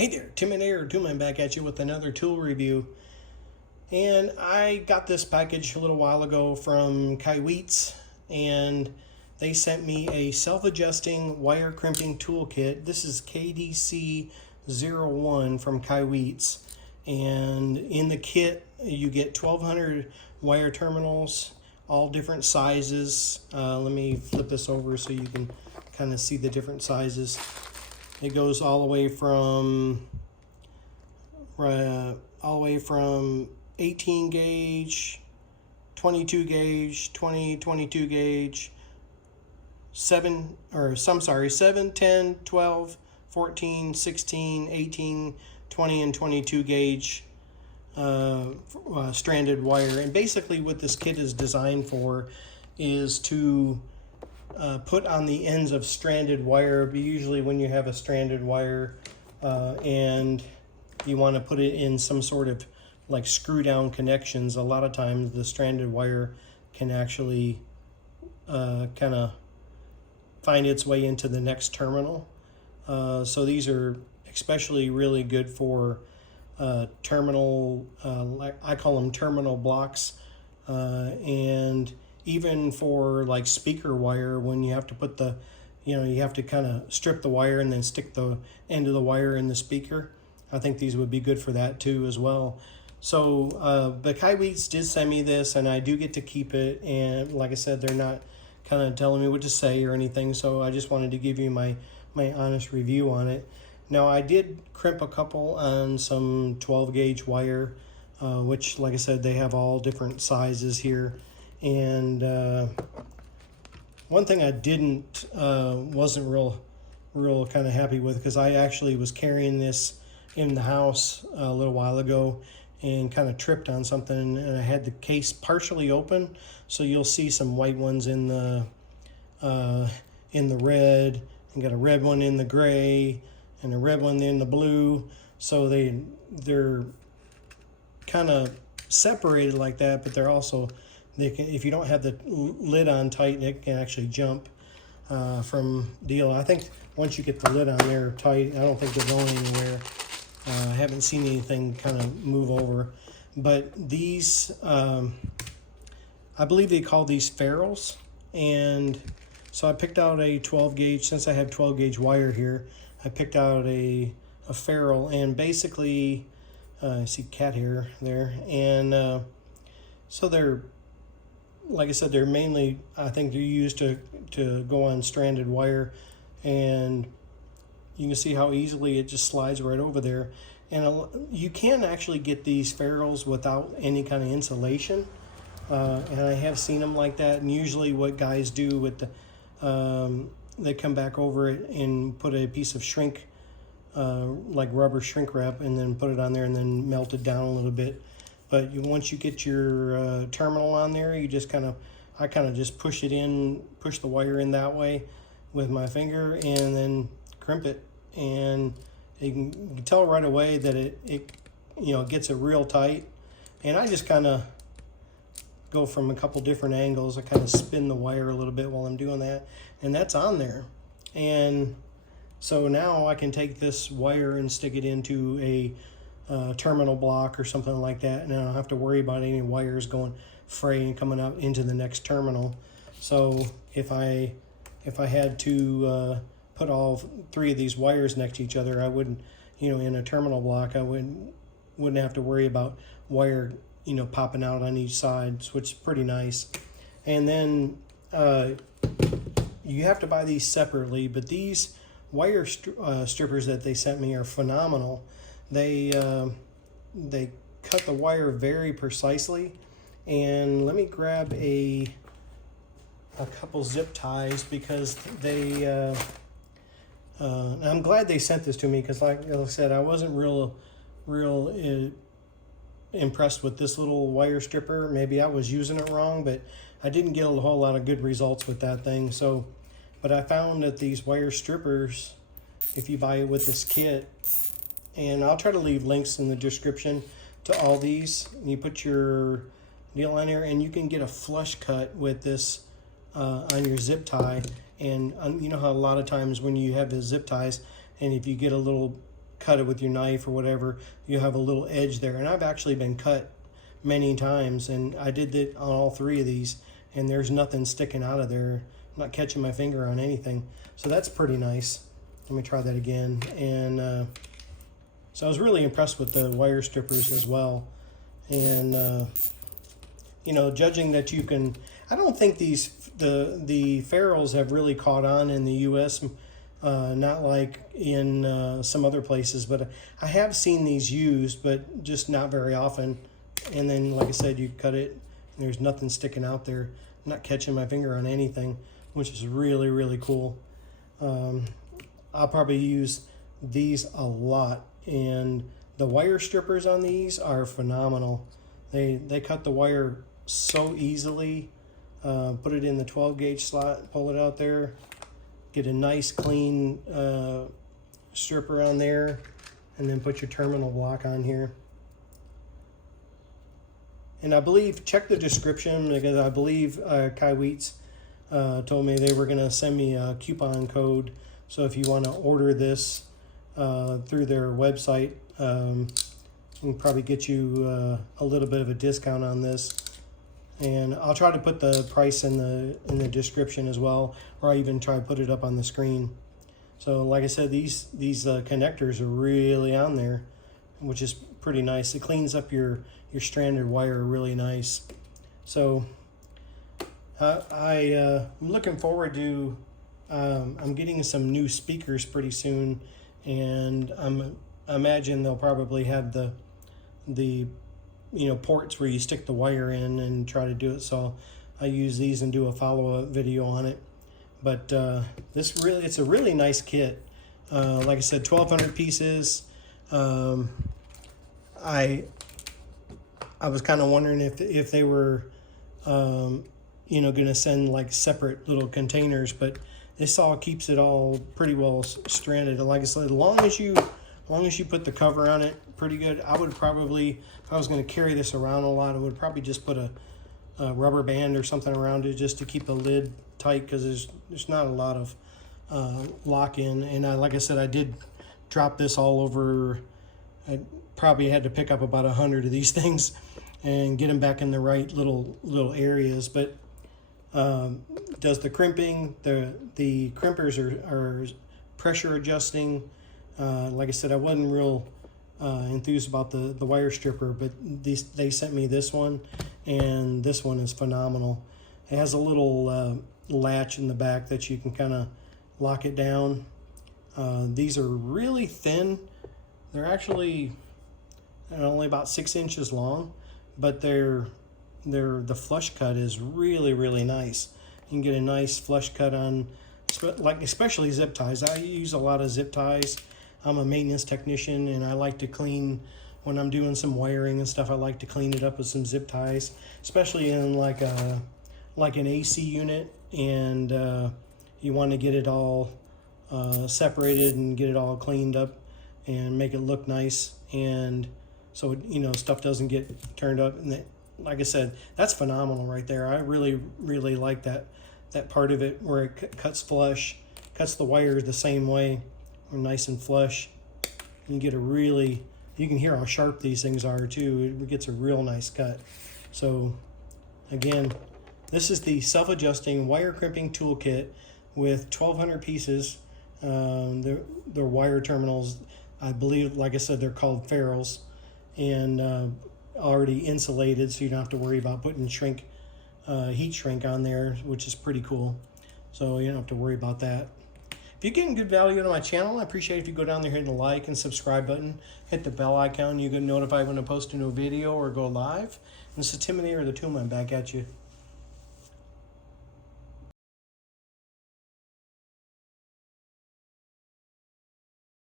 Hey there, Timinator Toolman back at you with another tool review. And I got this package a little while ago from Kaiweets, and they sent me a self-adjusting wire crimping toolkit. This is KDC01 from Kaiweets. And in the kit, you get 1,200 wire terminals, all different sizes. Let me flip this over so you can kind of see the different sizes. It goes all the way from 18 gauge, 22 gauge, 22 gauge, 7, 10, 12, 14, 16, 18, 20, and 22 gauge stranded wire. And basically what this kit is designed for is to put on the ends of stranded wire. But usually when you have a stranded wire and you want to put it in some sort of like screw down connections, a lot of times the stranded wire can actually kind of find its way into the next terminal. So these are especially really good for terminal, like I call them terminal blocks, and even for like speaker wire, when you have to put the, you have to kind of strip the wire and then stick the end of the wire in the speaker. I think these would be good for that too as well. So the Kaiweets did send me this, and I do get to keep it. And like I said, they're not kind of telling me what to say or anything. So I just wanted to give you my honest review on it. Now I did crimp a couple on some 12 gauge wire, which like I said, they have all different sizes here. And one thing I wasn't real kind of happy with, because I actually was carrying this in the house a little while ago and kind of tripped on something, and I had the case partially open, so you'll see some white ones in the red, and got a red one in the gray, and a red one in the blue. So they're kind of separated like that, but they're also, if you don't have the lid on tight, it can actually jump from deal. I think once you get the lid on there tight, I don't think they're going anywhere. I haven't seen anything kind of move over. But these, I believe they call these ferrules. And so I picked out a 12 gauge, since I have 12 gauge wire here, I picked out a ferrule, and basically, I see cat hair there. And so they're, like I said, they're mainly, I think they're used to go on stranded wire, and you can see how easily it just slides right over there. And you can actually get these ferrules without any kind of insulation, and I have seen them like that. And usually what guys do with the, they come back over it and put a piece of shrink, like rubber shrink wrap, and then put it on there and then melt it down a little bit. But once you get your terminal on there, you just I kind of just push the wire in that way with my finger, and then crimp it. And you can tell right away that it gets it real tight. And I just kind of go from a couple different angles. I kind of spin the wire a little bit while I'm doing that, and that's on there. And so now I can take this wire and stick it into a terminal block or something like that, and I don't have to worry about any wires going fray and coming out into the next terminal. So if I had to put all 3 of these wires next to each other, I wouldn't, in a terminal block, I wouldn't have to worry about wire, popping out on each side, which is pretty nice. And then you have to buy these separately, but these wire strippers that they sent me are phenomenal. They cut the wire very precisely. And let me grab a couple zip ties, because they I'm glad they sent this to me, because like I said, I wasn't real impressed with this little wire stripper. Maybe I was using it wrong, but I didn't get a whole lot of good results with that thing. So, but I found that these wire strippers, if you buy it with this kit, and I'll try to leave links in the description to all these, you put your deal on there, and you can get a flush cut with this on your zip tie. And you know how a lot of times when you have the zip ties, and if you get a little cut it with your knife or whatever, you have a little edge there. And I've actually been cut many times, and I did it on all 3 of these, and there's nothing sticking out of there. I'm not catching my finger on anything. So that's pretty nice. Let me try that again. And so I was really impressed with the wire strippers as well. And you know, judging that you can, I don't think the ferrules have really caught on in the U.S., not like in some other places, but I have seen these used, but just not very often. And then, like I said, you cut it, and there's nothing sticking out there. I'm not catching my finger on anything, which is really, really cool. I'll probably use these a lot, and the wire strippers on these are phenomenal. They cut the wire so easily. Put it in the 12 gauge slot, pull it out there, get a nice clean stripper on there, and then put your terminal block on here. And I believe, check the description, because I believe Kaiweets told me they were going to send me a coupon code. So if you want to order this through their website, we'll probably get you a little bit of a discount on this. And I'll try to put the price in the description as well, or I'll even try to put it up on the screen. So like I said, these connectors are really on there, which is pretty nice. It cleans up your stranded wire really nice. So I'm looking forward to, I'm getting some new speakers pretty soon, and I imagine they'll probably have the you know, ports where you stick the wire in and try to do it. So I use these and do a follow-up video on it. But it's a really nice kit. Like I said, 1,200 pieces. I was kind of wondering if they were you know, gonna send like separate little containers, but this all keeps it all pretty well stranded. And like I said, as long as you put the cover on it pretty good, I would probably, if I was going to carry this around a lot, I would probably just put a rubber band or something around it just to keep the lid tight, because there's not a lot of lock-in. And like I said, I did drop this all over. I probably had to pick up about 100 of these things and get them back in the right little areas. But does the crimping, the crimpers are pressure adjusting. Like I said, I wasn't real enthused about the wire stripper, but they sent me this one, and this one is phenomenal. It has a little latch in the back that you can kind of lock it down. These are really thin. They're actually only about 6 inches long, but the flush cut is really, really nice. You can get a nice flush cut on, like especially zip ties. I use a lot of zip ties. I'm a maintenance technician, and I like to clean, when I'm doing some wiring and stuff, I like to clean it up with some zip ties, especially in like an AC unit, and you want to get it all separated and get it all cleaned up and make it look nice, and so you know, stuff doesn't get turned up. And like I said, that's phenomenal right there. I really, really like that part of it where it cuts flush, cuts the wire the same way. Nice and flush. You get you can hear how sharp these things are too. It gets a real nice cut. So again, this is the self-adjusting wire crimping toolkit with 1,200 pieces. They're wire terminals. I believe, like I said, they're called ferrules, and already insulated, so you don't have to worry about putting heat shrink on there, which is pretty cool. So you don't have to worry about that. If you're getting good value on my channel, I appreciate if you go down there, hit the like and subscribe button, hit the bell icon. You get notified when I post a new video or go live. And this is Timinator, the Toolman, back at you.